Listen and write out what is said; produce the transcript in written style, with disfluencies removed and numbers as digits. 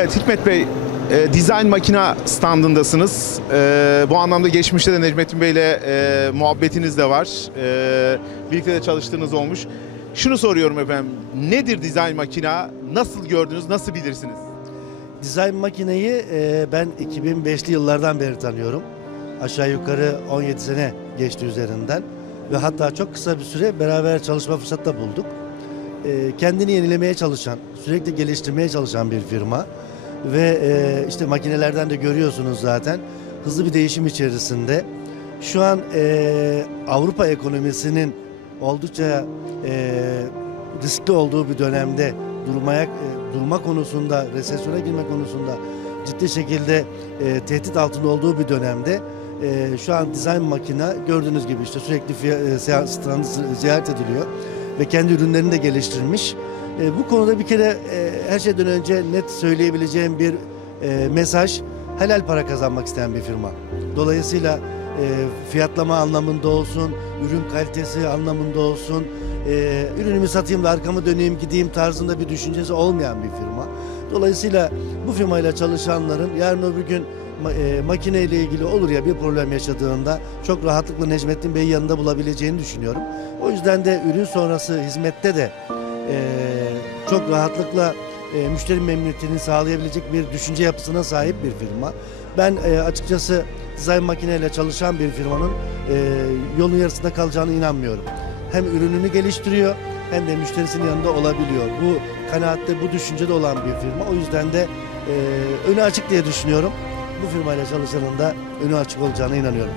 Evet Hikmet Bey, Design Makina standındasınız. Bu anlamda geçmişte de Necmettin Bey ile muhabbetiniz de var. Birlikte de çalıştığınız olmuş. Şunu soruyorum efendim, nedir Design Makina? Nasıl gördünüz, nasıl bilirsiniz? Design Makina'yı ben 2005'li yıllardan beri tanıyorum. Aşağı yukarı 17 sene geçti üzerinden. Ve hatta çok kısa bir süre beraber çalışma fırsatı da bulduk. Kendini yenilemeye çalışan, sürekli geliştirmeye çalışan bir firma. Ve işte makinelerden de görüyorsunuz zaten hızlı bir değişim içerisinde. Şu an Avrupa ekonomisinin oldukça riskli olduğu bir dönemde durma konusunda, resesyona girme konusunda ciddi şekilde tehdit altında olduğu bir dönemde şu an Design Makina gördüğünüz gibi işte sürekli standı ziyaret ediliyor ve kendi ürünlerini de geliştirmiş. Bu konuda bir kere her şeyden önce net söyleyebileceğim bir mesaj, helal para kazanmak isteyen bir firma. Dolayısıyla fiyatlama anlamında olsun, ürün kalitesi anlamında olsun, ürünümü satayım da arkamı döneyim gideyim tarzında bir düşüncesi olmayan bir firma. Dolayısıyla bu firmayla çalışanların yarın öbür gün makine ile ilgili olur ya bir problem yaşadığında çok rahatlıkla Necmettin Bey'i yanında bulabileceğini düşünüyorum. O yüzden de ürün sonrası hizmette de çok rahatlıkla müşteri memnuniyetini sağlayabilecek bir düşünce yapısına sahip bir firma. Ben açıkçası Design Makina ile çalışan bir firmanın yolun yarısında kalacağına inanmıyorum. Hem ürününü geliştiriyor hem de müşterisinin yanında olabiliyor. Bu kanaatte, bu düşüncede olan bir firma. O yüzden de önü açık diye düşünüyorum. Bu firmayla çalışanın da önü açık olacağına inanıyorum.